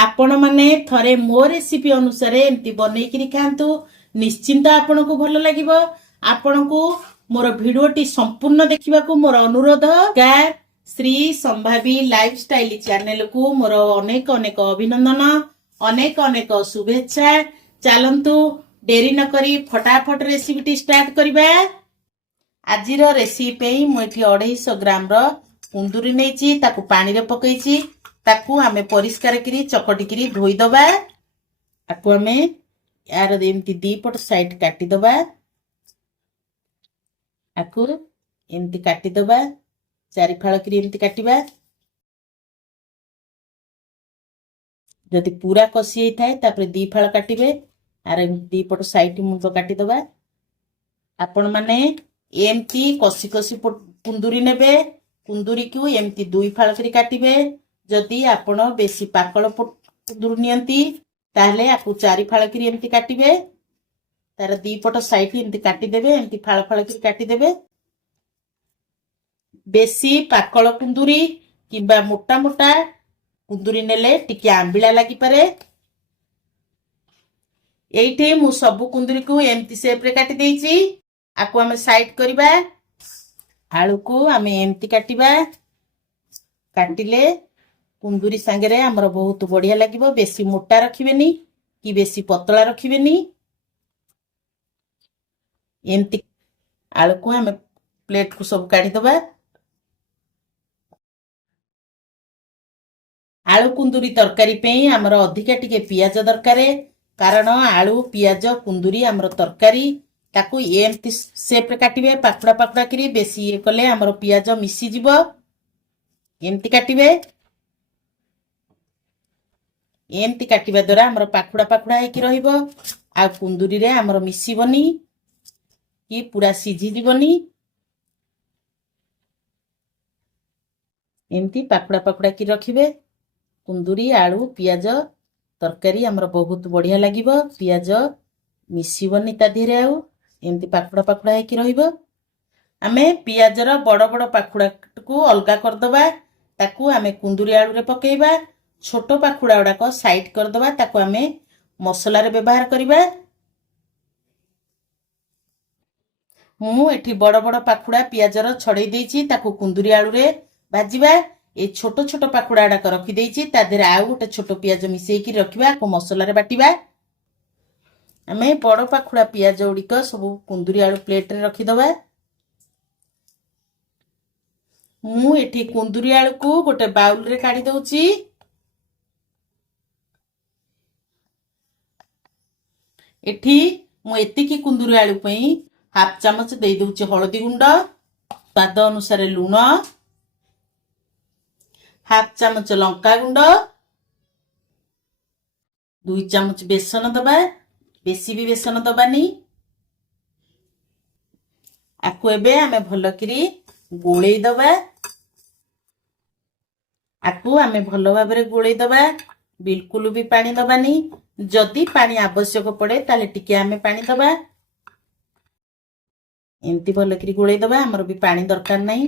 आपण माने थरे मो रेसिपी अनुसार एमती बनईकरी खातु निश्चिंत आपन को भल लगिबो। आपन को मोर भिडियोटी संपूर्ण देखा मोर अनुरोध। श्री संभावी लाइफस्टाइल चैनल को मोर अनेक अनेक अभिनंदन, अनेक अनेक शुभेच्छा। चलतु डेरी न करी फटाफट रेसिपी स्टार्ट करबा। आजिर रेसिपी मुझे 250 ग्राम कुंदूरी नहीं ताकू पानी रे पकईची। ताकू आमे परिष्कार करी चकटी करी धोई दबा। ताकू आमे यार एमती दी पट साइड काटी दबा। ताकू एमती काटी दबा, चारि फाळ करी एमती काटिबा। जदि पूरा कसी होई थाए तापर दी फाळ काटिबे। आर दी पट साइड मुंड काटी दबा। आपण माने एमती कसी कसी कुंदूरी नेबे। कुंदूरी को एमती दुई फाळ करी काटिबे। जदि आपण बेसी पाकळ कुंदूरी नियंती ताहले आकु चारि फाळ करी एमती काटिबे। तार दी पट साइड एमती काटी देबे। एमती फाळ फाळ करी काटी देबे। बेसी पाकळ कुंदूरी किबा मोटा मोटा कुंदूरी नेले टिके आंबिळा लागि पारे। एइठी मु सब कुंदूरी को एमती शेप रे काटी देइची। आकु हमें साइड करबा। आलू को हमें एमती काटिबा। काटिले कुंदूरी सांगरे हमर बहुत बढ़िया लागिबो। बेसी मोटा रखिबेनी कि बेसी पतला रखिबेनी। एमती आलू को हमें प्लेट को सब काढी दबा। आलू कुंदूरी तरकारी पे हमर अधिका टिके पियाज दरकारे। कारण आलू पियाज कुंदूरी हमर तरकारी ताकू एमती शेप रे काटिबे। पाखुड़ा पाखुड़ा करी बेसी ये कले हमर पियाज मिसी जिवो। एमती काटिबे। एमती काटिबा द्वारा हमर पाखुड़ा पाखुड़ा हेकी रहिबो। आ कुंदूरी रे हमर मिसीबनी कि पूरा सिझी जीवनी। एमती पाखुड़ा पाखुड़ा की रखिबे। कुंदूरी आलू पियाज तरकारी हमर बहुत बढ़िया लागिबो। पियाज मिसीबनी ता धीरे आउ एमती पाखुड़ा पाखुड़ा हेकी रहिबो। आमे पियाज रो बड़ बड़ पाखुड़ा को अलगा कर दबा। ताकू आमे कुंदूरी आलू रे पकेइबा। छोटो पाखुड़ा उडा को साइड कर दबा। ताकू आमे मसला रे व्यवहार करिबा। मु एठी बड़ बड़ पाखुड़ा पियाज रो छड़े देइची। ताकू कुंदूरी आलू रे भाजीबा। ए छोटो छोटो पाखुड़ा उडा को रखी देइची। ता देरे आउ गोटे छोटो पियाज मिसेई की रखिबा। को मसला रे बाटिबा। आमे बड़ पाखुड़ा पियाज उडी को सब कुंदूरी आलू प्लेट रे रखी दबा। मु एठी कुंदूरी आलू को गोटे बाउल रे काढी दउची। एठी मु एतिकी कुंदूरी आलू पई हाफ चामच दे दउची हळदी गुंड, स्वाद अनुसार लूण, हाफ चामच लंका गुंड, 2 चामच बेसन दबा। बेसी भी बेसन दबानी। आकु एबे आमे भलो करी गोळेई दबा। आकु आमे भलो भाबरे गोळेई दबा। बिल्कुल भी पानी दबानी। जदि पानी आवश्यक पड़े ताले टिके आमे पानी दबा। एमती भलो करी गोळेई दबा। हमर भी पानी दरकार नाही।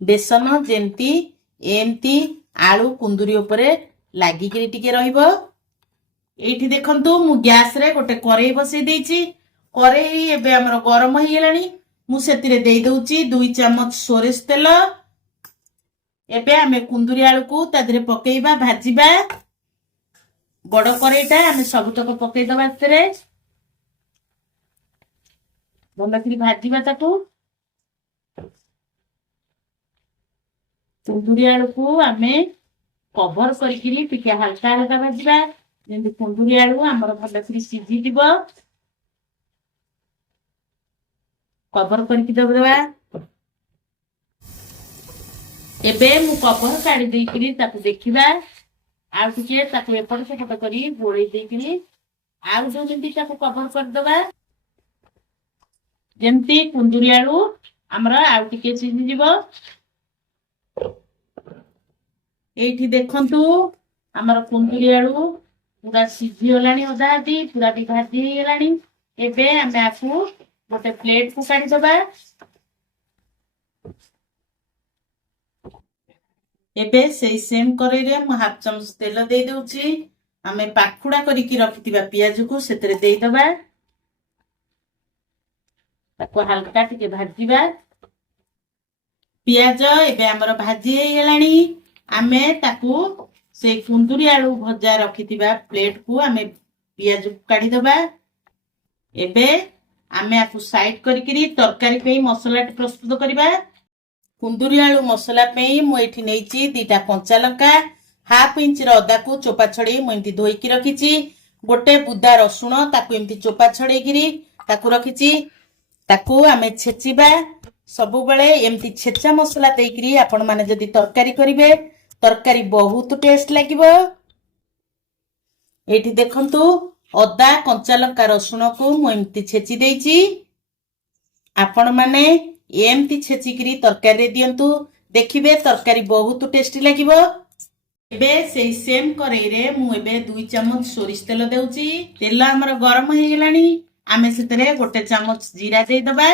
बेसन जेमती एमती आलू कुंदूरी उपरे लागी करी टिके रहिबो। एठी देखंतु मु गैस रे गोटे करेई बसई देइची। करेई एबे हमर गरम होई गेलानी। मु सेतिरे देई दउची 2 चामच सोरेष तेल। एबे आमे कुंदूरी आलू को तादरे पकेइबा भाजीबा। बड़ करेईटा आमे सबतक पकेइ दबा। तेरे भलो करी भाजीबा। ताकू कुंदूरी आलू को आमे कवर करिकिरी टिके हल्का हल्का भाजीबा। जेंति कुंदूरी आलू हमर भलो करी सिझी दिबो। कवर करके दबा। एबे मु कवर काढी देई करी ताकू देखिबा। आ टिके ताकू एपट सेपट करी गोळेई देई करी आ जो जेंति ताकू कवर कर दबा। जेंति कुंदूरी आलू हमर आ टिके सिझी दिबो। एठी देखंतु हमर कुंदूरी आलू पूरा सिझी गलानी। अधा आधी पूरा भी भाजी गलानी। एबे आमे आकू गोटे प्लेट को काढी दबा। एबे सेई सेम करेरे मु हाफ चमच तेल दे दउची आमे पाखुडा करिकी रखिथिबा पियाज को सेतरे देई दबा ताको हल्का टिके भाजिबा पियाज एबे हमर भाजी हे गेलानी आमे ताको से कुंदुरी आलू भजा रखिथिबा प्लेट को आमे पियाज को काढी दबा एबे आमे आकु साइड करिकरी तरकारी पे मसला प्रस्तुत करिबा कुंदुरी आलू मसला पे मु एठी नेची दीटा कंचा लंका हाफ इंच र अदा को चोपा छड़ी मु एंती धोईकी रखिची गोटे बुदा रसुण ताकू एंती चोपा छड़ेगिरी ताकू रखिची ताकू आमे छेचिबा सबु बेले एमती छेचा मसला देइकरी आपण माने जदी तरकारी करिवे तरकारी बहुत टेस्ट लागिवो एठी देखंतु अदा कंचा लंका रसुण को मु एमती छेची देइची आपण माने एमती छेचिकरी तरकारी दियंतु देखिबे तरकारी बहुत टेस्टी लागिवो एबे सेई सेम करेई रे मु एबे 2 चम्मच सोरिष तेल देउची तेल हमर गरम हे गेलानी आमे सेतरे गोटे चम्मच जीरा दे दबा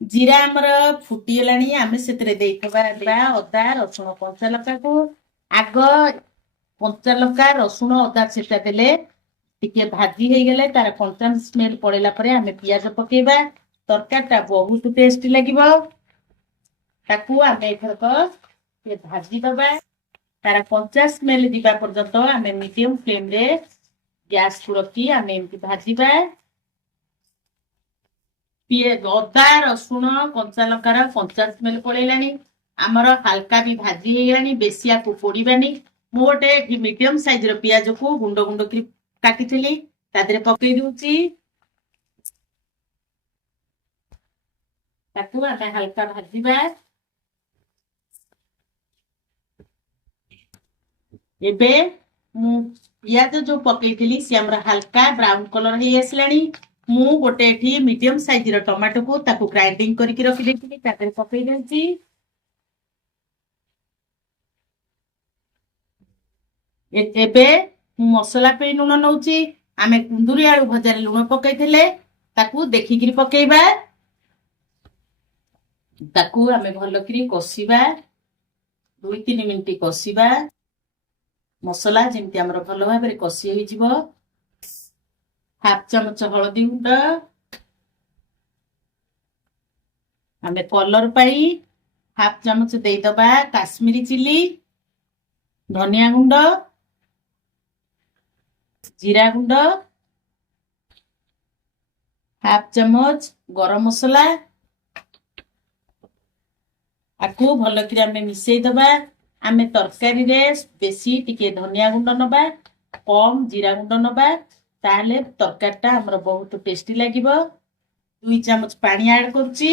जीरा हमर फुटी गेलानी आमे सेतरे देई दबा अदा रसुण कंचा लंका को आग कंचा लंका रसुण अदा छेचा देले टिके भाजी हे गेले तार कंचा स्मेल पड़ेला परे आमे पियाज पकेबा तरकारीटा बहुत टेस्टी लागिवो ताकू आमे एथरक ये भाजी दबा तार कंचा स्मेल दिबा पर्यंत आमे मीडियम फ्लेम रे गैस को रखी आमे एमती भाजीबा अदा रसुण कंचा लंकार कंचा स्मेल पड़ेलानी आमर हल्का भी भाजी हे गेलानी बेसी आकु पोड़ीबानी मु गोटे मीडियम साइज रो पियाज को गुंड गुंड करी काटिथिली ता देरे पकई दूची ताकू आमे हल्का भाजीबा एबे मु पियाज जो पकईथिली से हमरा हल्का ब्राउन कलर हे आसलानी मु गोटे एठी मीडियम साइज रो टमाटो को ताकू ग्राइंडिंग करके रखि देथिली ताते पकई देछि एबे मसला पे लुण नउची आमे कुंदुरी आलू भजा रे लुण पकईथिले ताकू देखिकिरी पकेइबा ताकू आमे भलो करी कसिबा 2-3 मिनिट कसिबा मसला जेमती हमर भलो भाबरे कसी होई जिवो हाफ चमच हळदी गुंड आमे कलर पाई हाफ चमच देई दबा काश्मीरी चिली धनिया गुंड जीरा गुंड हाफ चमच गरम मसला आकु भलो करी आमे मिसेई दबा आमे तरकारी रे बेसी टिके धनिया गुंड नबा कम जीरा गुंड नबा ताले तरकारीटा हमर बहुत टेस्टी लागिवो 2 चम्मच पानी ऐड करछि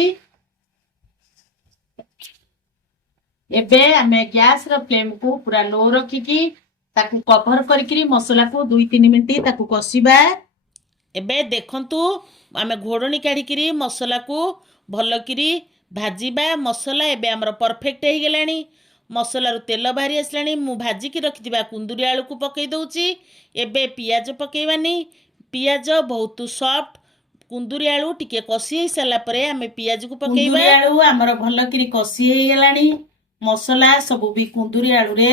एबे आमे गैस रो फ्लेम को पूरा लो रखी की ताकू कवर करिकरी मसला को 2-3 मिनिट ताकू कसिबा एबे देखंतु आमे घोडणी काढिकरी मसला को भलो करी भाजीबा मसला एबे हमर परफेक्ट हे गेलानी मसला रो तेल बाहरी आसलानी मु भाजी की रखिथिबा कुंदुरी आलू को पकई दउची एबे पियाज पकेइबानी पियाज बहुत सॉफ्ट कुंदुरी आलू टिके कसी हे सला परे आमे पियाज को पकेइबा कुंदुरी आलू हमर भलो करी कसी हे गेलानी मसला सब भी कुंदुरी आलू रे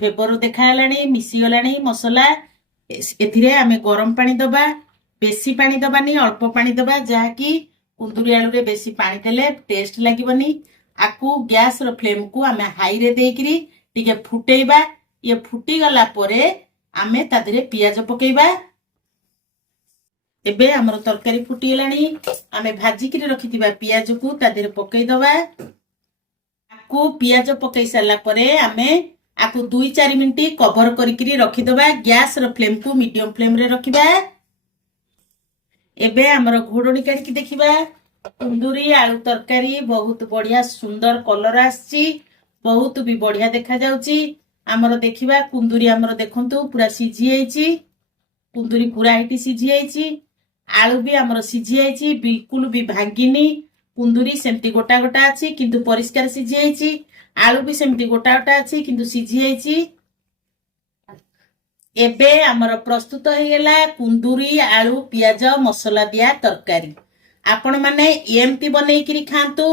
फेवर देखा गेलानी मिसी गेलानी मसला एथिरे आमे गरम पानी दबा बेसी पानी दबानी अल्प पानी दबा जहा की कुंदुरी आलू रे बेसी पानी देले टेस्ट लागिबनी आकु गैस रो फ्लेम को आमे हाई रे देइकरी टिके फुटेइबा ये फुटी गला परे आमे तादरे पियाज पकेइबा एबे हमर तरकारी फुटी गेलानी आमे भाजी करी रखिथिबा पियाज को तादरे पकेइ दबा आकु पियाज पकेइ साला परे आमे आकु 2-4 मिनिट कवर करिकरी रखि दबा गैस रो फ्लेम को मीडियम फ्लेम रे रखिबा एबे हमर घोडणी काढी देखिबा कुंदुरी आलू तरकारी बहुत बढ़िया सुंदर कलर आछि बहुत भी बढ़िया देखा जाउची हमर देखिबा कुंदुरी हमर देखंतु पूरा सिझी आइची कुंदुरी पूरा हिटी सिझी आइची आलू भी हमर सिझी आइची बिल्कुल भी भांगिनी कुंदुरी सेमती गोटा गोटा अछि किंतु परिष्कार सिझी आइची आलू भी सेमती गोटा गोटा अछि किंतु सिझी आइची एबे हमर प्रस्तुत हो गेला कुंदुरी आलू पियाज मसला दिया तरकारी आपण माने एमती बनै करी खांतु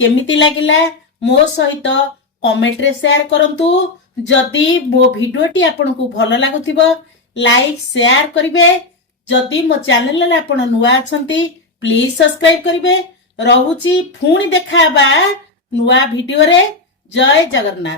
केमिति लागिला मो सहित कमेंट रे शेयर करंतु जदि मो भिडियोटी आपनकु भल लागुथिबो लाइक शेयर करिवे जदि मो चैनल रे आपण नुआ अछंती प्लीज सब्सक्राइब करिवे रहुची पुणी देखाबा नुआ भिडियो रे जय जगन्नाथ।